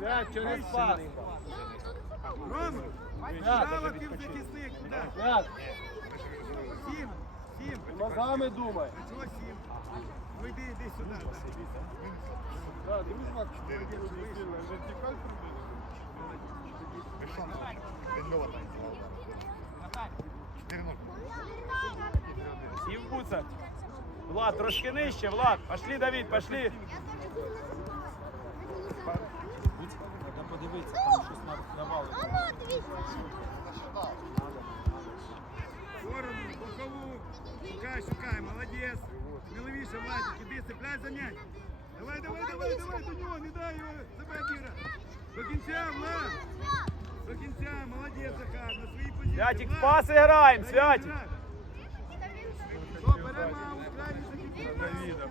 М'яч через пас. Рома, справа півзахисник, куди? М'яч, Сім, сім. ногами думай. А чого сім? Ну йди, йди сюди. Да, дивись, Макс, вертикаль І в буцах. Влад, трошки нижче, Влад. Пошли, Давид, пошли. Подивитися, там щось давали. Сторону, бокову. Шукай, шукай, молодець. Сміливіше, Владик, іди, цепляй за м'яч. Давай, давай, давай, давай до нього, не дай його, забирай Іра. До кінця, Влад. До кінця, молодець, Захар, на своїй позиції. Святик, в паси граємо, Святик. аут, крайній захисник. Давіда.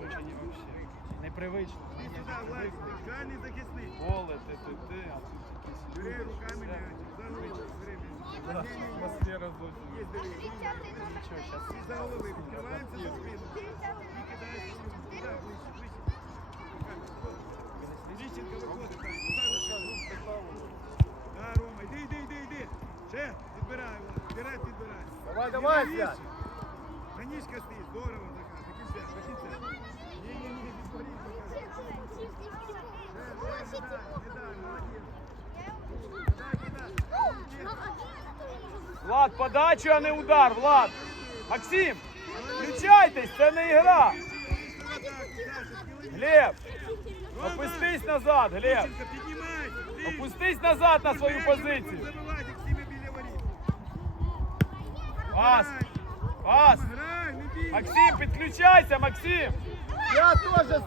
Сюди, Непривично. Іди сюди, Владик, крайній захисник. Поле, ти, ти, ти, а тут Бери руками м'яч, за голову, бери м'яч. Ні, ні, ні. атмосфера зовсім. Є, бери. Нічого, зараз. Всі за голови, відкриваємося за спину. І кидаєш сюди, ближче, ближче. Ліщенко виходить, так, так, Да, Рома, йди, йди, йди, йди. Ще, відбирай, Влад, відбирай, відбирай. Давай, давай, Ні, Свят. Влад, подачу, а не удар, Влад. Максим, включайтесь, це не ігра. Глеб, опустись назад, Глеб. Опустись назад на свою позицію. Пас, пас. Максим, підключайся, Максим. Я теж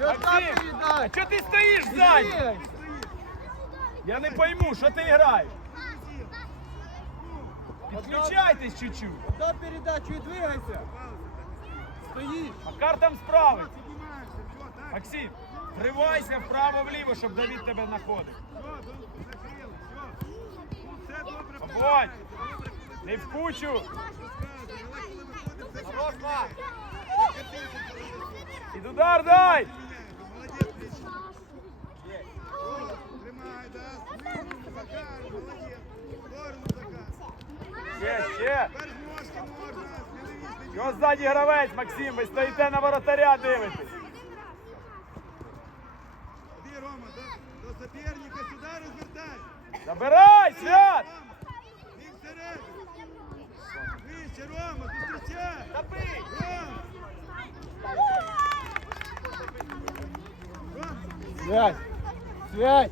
Максим, а чого ти стоїш ззаді? Я не пойму, що ти граєш. Підключайтесь чуть-чуть. Дай передачу і двигайся. Стоїш. Макар там справиться. Піднімаєшся, все, так. Максим, вривайся вправо-вліво, щоб Давід тебе знаходив. Обводь. Не в кучу. Макс. Під удар дай. Да. Захар, молодець. В Сторону, Захар. Ще, ще. Тепер з ножки можна, сміливіше. Його ззаді гравець, Максим, ви стоїте на воротаря, дивитесь. Іди, Рома, до, до соперника сюди розвертай. Забирай, свят! Всередину. Вище, Рома, зустрічай. Рома. Рома. Свять, свять,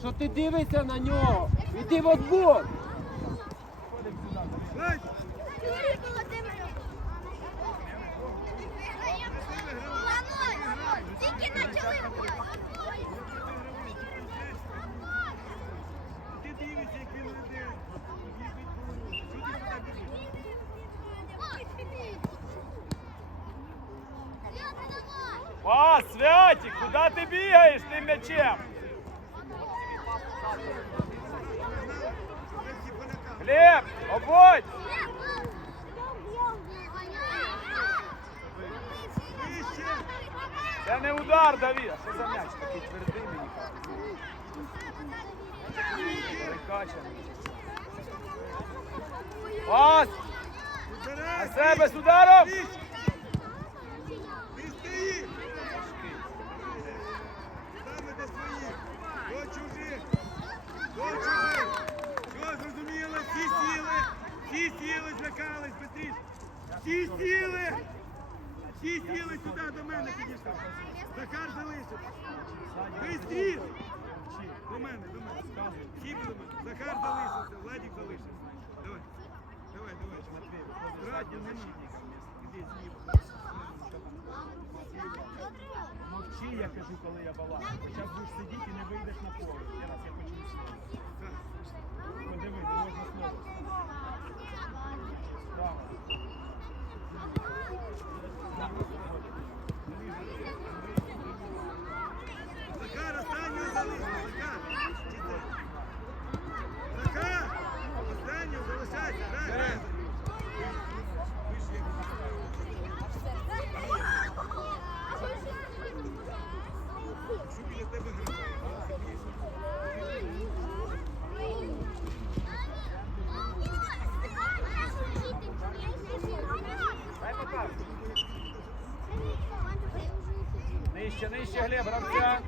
що ти дивишся на нього? Іди в отбор. Тільки почали. Ти дивишся, як він біжиш? Пас, Святик, куди ти бігаєш тим м'ячем? Глеб, обводь! Це не удар, Давід. А що за м'яч такий твердий мені? Прикачаний. Пас! На себе з ударом! Вище. Ти стоїш. Саме до своїх. До чужих. До чужих. Що, зрозуміло? Всі сіли. Всі сіли, злякались, быстріше. Всі сіли. Всі сіли сюди до мене підійшли. Захар залишився. Быстріше. До мене, до мене. Всі до мене. Захар залишився, Владик залишився. Давай. Давай, давай. Радіо не надо. Іди, зліва. Мовчи, я кажу, коли я балакаю. Зараз будеш сидіти і не вийдеш на поле. Я раз я хочу слово. Подиви, не можна слово. Право. Захар, останнього залишився. Захар. Захар. Останнього залишайся. Грай, грай. Вище, як Нижче, нижче, Глеб, гравця.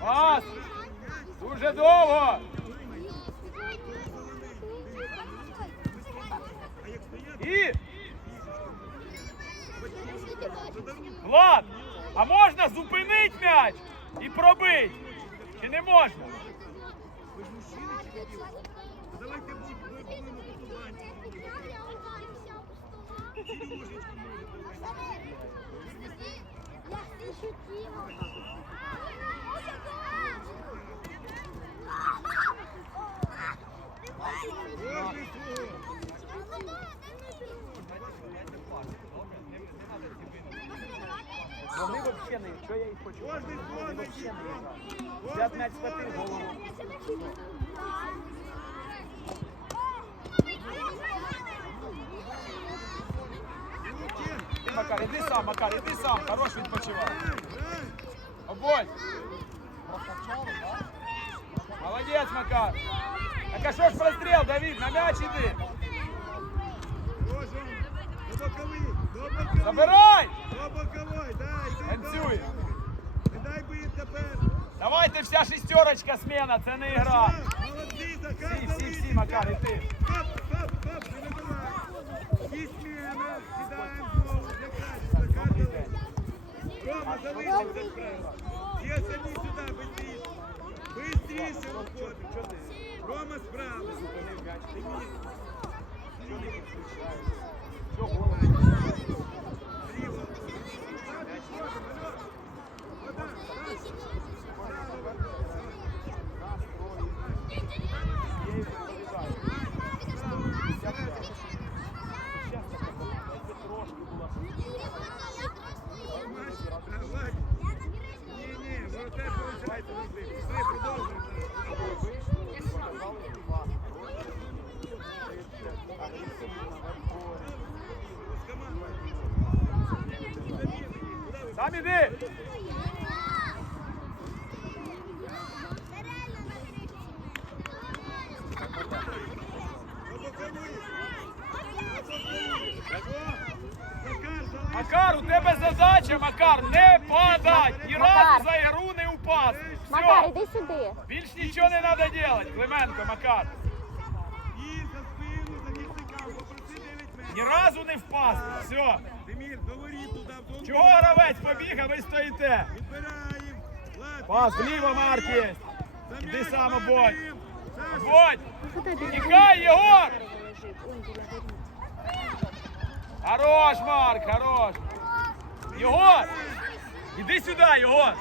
Пас! Дуже довго! І! Влад! А можна зупинити м'яч і пробити? Чи не можна? Давайте будемо. Вони взагалі не, що я їх хочу? Кожний свого знайдіть. Взяв м'яч схватив голову. Макар, іди сам, Макар, іди сам, хорош відпочивай. Оболь! Молодець, Макар! Так а що ж простріл, Давид, на м'яч іди! Забирай! До Танцюй. Давайте вся шестерочка смена, це не гра. Молодці, Захар, Всі, всі, всі, Макар, і ти. Рома, залишився справа. Є самі сюди, быстріше. Быстріше виходить. Рома справа. Зліва. Зліва. Вода, Давай. Сам іди! Макар, у тебе задача, Макар, не падать! Ні разу за ігру не упасти. Макар, іди сюди. більш нічого не треба робити. Клименко, Макар. Ні разу не впасти. Все. Демір, до туди. Чого гравець побіг, а ви стоїте? Відбираємо. Пас, вліво, Марк Іди сам. Саша, Ободь! Тікай, Єгор! Хорош, Марк, хорош. Єгор! Іди сюди, Єгор!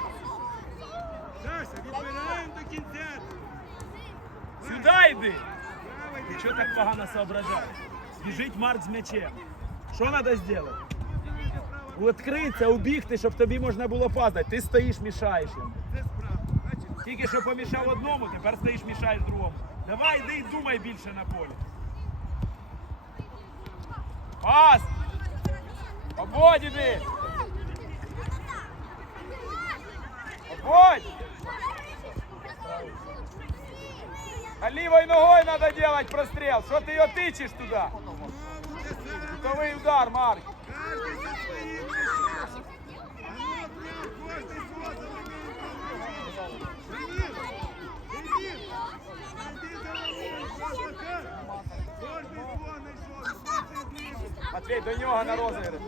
Саша, відбираємо до кінця. Сюди йди! Ти чого так погано соображаєш? Біжить Марк з м'ячем. Що треба зробити? Відкритися, убігти, щоб тобі можна було падати. Ти стоїш, мішаєш йому. Тільки що помішав одному, тепер стоїш, мішаєш другому. Давай, йди і думай більше на полі. Пас! Ободь іди! Ободь! А лівою ногою треба робити простріл. Що ти його тичеш туди? Кутовий удар, Марк. Матвій, до нього на розіграш.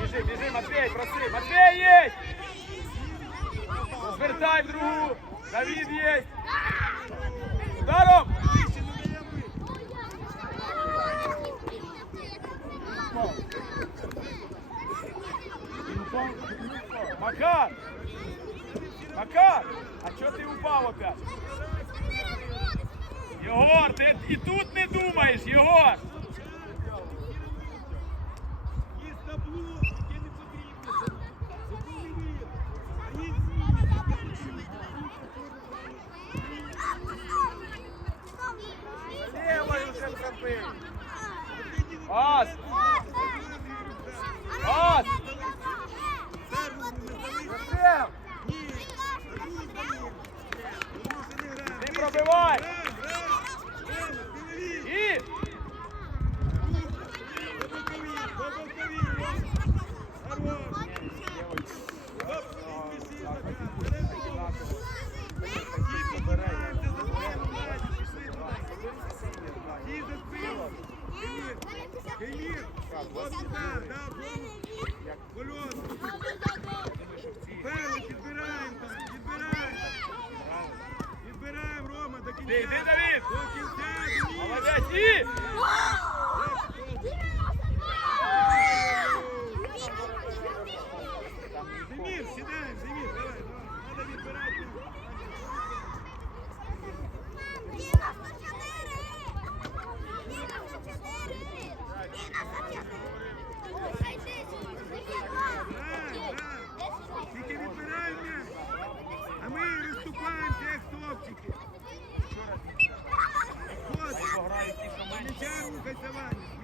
Біжи, біжи, Матвій, проси. Матвій є! Звертай в другу. Давід є. Ударом! Ближче не даємо. Макар! Макар! А чого ти упав опять? Єгор, ти і тут не думаєш, Єгор! 一，哇！Максимально.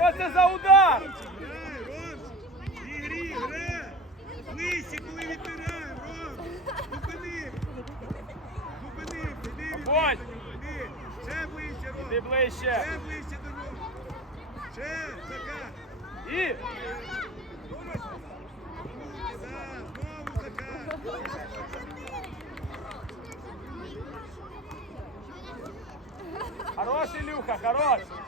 Що це за удар? Ігрі, гра! Нижче, коли відбирає, Ром! Зупини! Зупини! Іди від! Ще ближче, Ром! Іди ближче! Ще ближче до нього! Ще! така І! Знову закат! Хороший, Люха, хороший!